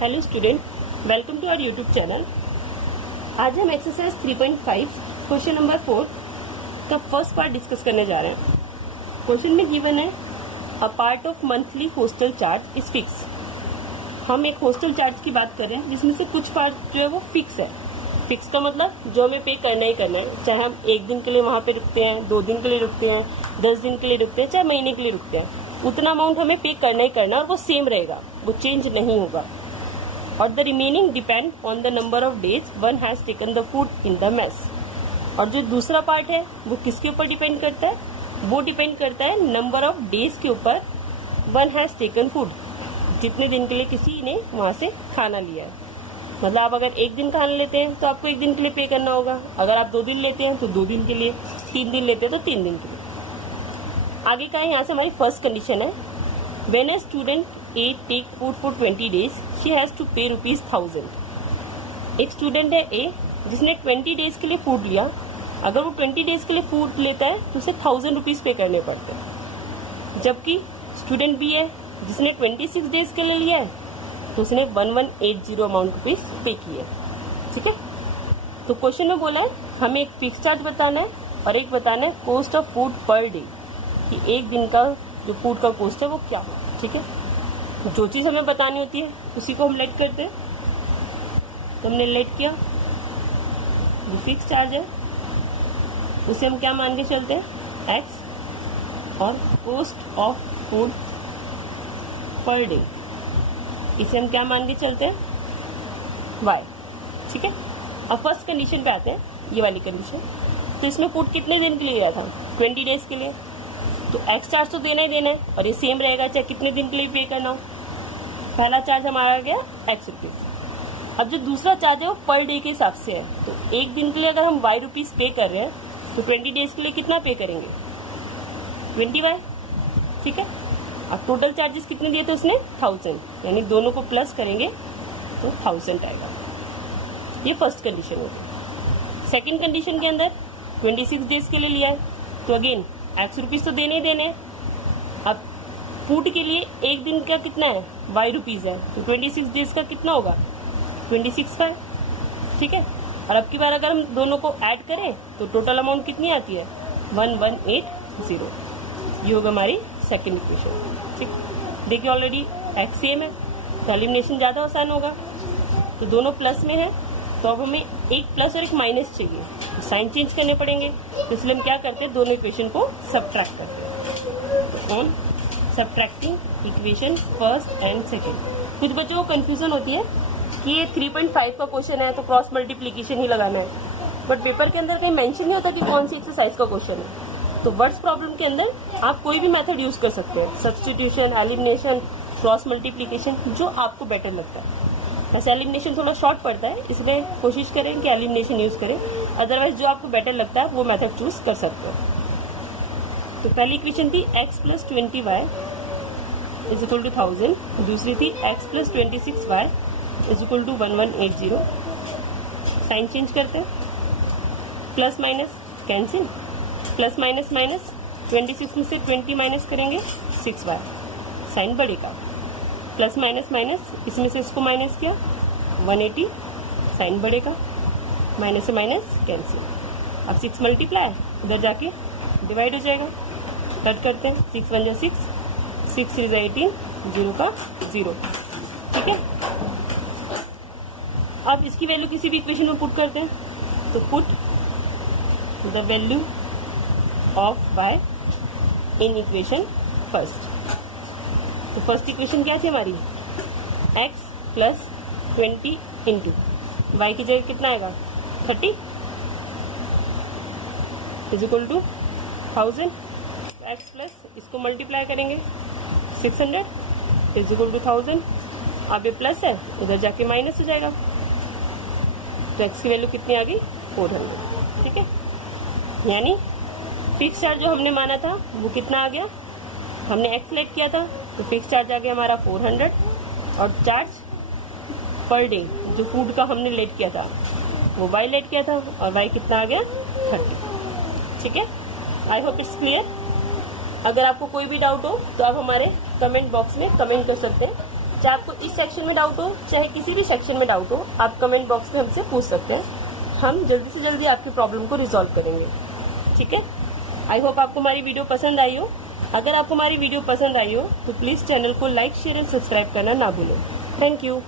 Hello student, welcome to our YouTube channel. आज हम exercise 3.5 question number 4 का first part discuss करने जा रहे हैं। क्वेश्चन में गिवन है a part of monthly hostel charge is fix. हम एक हॉस्टल चार्ज की बात कर रहे हैं जिसमें से कुछ पार्ट जो है वो फिक्स है। फिक्स का मतलब जो हमें पे करना ही करना है, चाहे हम एक दिन के लिए वहां पे रुकते हैं, 2 दिन के लिए रुकते हैं, 10 दिन के लिए रुकते हैं, चाहे महीने के लिए रुकते हैं, उतना अमाउंट हमें पे करना ही करना है और वो सेम रहेगा, वो चेंज नहीं होगा। और the remaining depend on the number of days one has taken the food in the mess. और जो दूसरा पार्ट है वो किसके ऊपर डिपेंड करता है? वो डिपेंड करता है नंबर ऑफ डेज के ऊपर वन हैज टेकन फूड, जितने दिन के लिए किसी ने वहां से खाना लिया है। मतलब आप अगर एक दिन खाना लेते हैं तो आपको एक दिन के लिए पे करना होगा, अगर आप 2 दिन लेते हैं तो 2 दिन के लिए, 3 दिन लेते हैं तो 3 दिन के लिए। आगे का है, यहाँ से हमारी फर्स्ट कंडीशन है, when a student A take food for 20 days she has to pay ₹1000। एक स्टूडेंट है ए जिसने 20 डेज के लिए फूड लिया, अगर वो 20 डेज के लिए फूड लेता है तो उसे ₹1000 पे करने पड़ते हैं। जबकि स्टूडेंट बी है जिसने 26 डेज के लिए लिया है तो उसने 1180 अमाउंट रुपीज पे किए। ठीक है, तो क्वेश्चन में बोला है हमें एक फिक्स चार्ज बताना है और एक बताना है cost of food per day, कि एक दिन का जो फूड का कॉस्ट है वो क्या हो। ठीक है, जो चीज हमें बतानी होती है उसी को हम लेट करते हैं। तो हमने लेट किया, जो फिक्स चार्ज है उसे हम क्या मान के चलते हैं, एक्स, और cost of food per day इसे हम क्या मान के चलते हैं, वाई। ठीक है, अब फर्स्ट कंडीशन पे आते हैं, ये वाली कंडीशन। तो इसमें फूड कितने दिन के लिए लिया था? 20 डेज के लिए। तो एक्स चार्ज तो देना ही देना है और ये सेम रहेगा चाहे कितने दिन के लिए पे करना हो। पहला चार्ज हमारा आ गया एक्स रुपीज। अब जो दूसरा चार्ज है वो पर डे के हिसाब से है। तो एक दिन के लिए अगर हम वाई रुपीज पे कर रहे हैं तो 20 डेज के लिए कितना पे करेंगे, 20 वाई। ठीक है, अब टोटल चार्जेस कितने दिए थे उसने, 1000, यानी दोनों को प्लस करेंगे तो 1000 आएगा। ये फर्स्ट कंडीशन होगी। सेकंड कंडीशन के अंदर 26 डेज के लिए लिया है तो अगेन एक्स रुपीज तो देने ही देने हैं। अब फूड के लिए एक दिन का कितना है, वाई रुपीज है, तो 26 डेज का कितना होगा, 26 का है। ठीक है, और अब की बार अगर हम दोनों को ऐड करें तो टोटल अमाउंट कितनी आती है, 1180। ये होगा हमारी सेकेंड इक्वेशन। ठीक, देखिए ऑलरेडी एक्स सेम है तो एलिमिनेशन ज्यादा आसान होगा। तो दोनों प्लस में है तो अब हमें एक प्लस और एक माइनस चाहिए, तो साइन चेंज करने पड़ेंगे। तो इसलिए हम क्या करते हैं, दोनों इक्वेशन को सब्ट्रैक्ट करते हैं। On subtracting equation first and second. कुछ बच्चों को कंफ्यूजन होती है कि ये 3.5 का क्वेश्चन है तो क्रॉस मल्टीप्लीकेशन ही लगाना है, बट पेपर के अंदर कहीं मेंशन नहीं होता कि कौन सी एक्सरसाइज का क्वेश्चन है। तो वर्ड्स प्रॉब्लम के अंदर आप कोई भी मेथड यूज कर सकते हैं, सब्स्टिट्यूशन, एलिमिनेशन, क्रॉस मल्टीप्लीकेशन, जो आपको बेटर लगता है। वैसे एलिमिनेशन थोड़ा शॉर्ट पड़ता है, इसलिए कोशिश करें कि एलिमिनेशन यूज करें, अदरवाइज जो आपको बेटर लगता है वो मेथड चूज कर सकते हो। तो पहली इक्वेशन थी x + 20y = 1000, दूसरी थी x + 26y = 1180। साइन चेंज करते हैं, plus minus cancel, plus minus minus, 26 में से 20 माइनस करेंगे 6y, साइन बढ़ेगा। प्लस माइनस माइनस, इसमें से इसको माइनस किया 180, साइन बढ़ेगा। माइनस से माइनस कैंसिल। अब 6 मल्टीप्लाई उधर जाके डिवाइड हो जाएगा, कट करते हैं, 6 × 1 = 6, 6 × 3 = 18, 0 का 0। ठीक है, अब इसकी वैल्यू किसी भी इक्वेशन में पुट करते हैं, तो put the value of y in equation first. तो फर्स्ट इक्वेशन क्या थी हमारी, x + 20 इंटू y की जगह कितना आएगा, 30 = 1000। x प्लस इसको मल्टीप्लाई करेंगे 600 = 1000। अब ये प्लस है, उधर जाके माइनस हो जाएगा, तो x की वैल्यू कितनी आ गई, 400। ठीक है, यानी फिक्स चार्ज जो हमने माना था वो कितना आ गया, हमने x लेट किया था तो फिक्स चार्ज आ गया हमारा 400, और चार्ज पर डे जो फूड का हमने लेट किया था वो y लेट किया था, और y कितना आ गया, 30। ठीक है, आई होप इट्स क्लियर। अगर आपको कोई भी डाउट हो तो आप हमारे कमेंट बॉक्स में कमेंट कर सकते हैं। चाहे आपको इस सेक्शन में डाउट हो चाहे किसी भी सेक्शन में डाउट हो, आप कमेंट बॉक्स में हमसे पूछ सकते हैं। हम जल्दी से जल्दी आपकी प्रॉब्लम को रिजॉल्व करेंगे। ठीक है, आई होप आपको हमारी वीडियो पसंद आई हो। अगर आपको हमारी वीडियो पसंद आई हो तो प्लीज चैनल को लाइक शेयर एंड सब्सक्राइब करना ना भूलो। Thank you.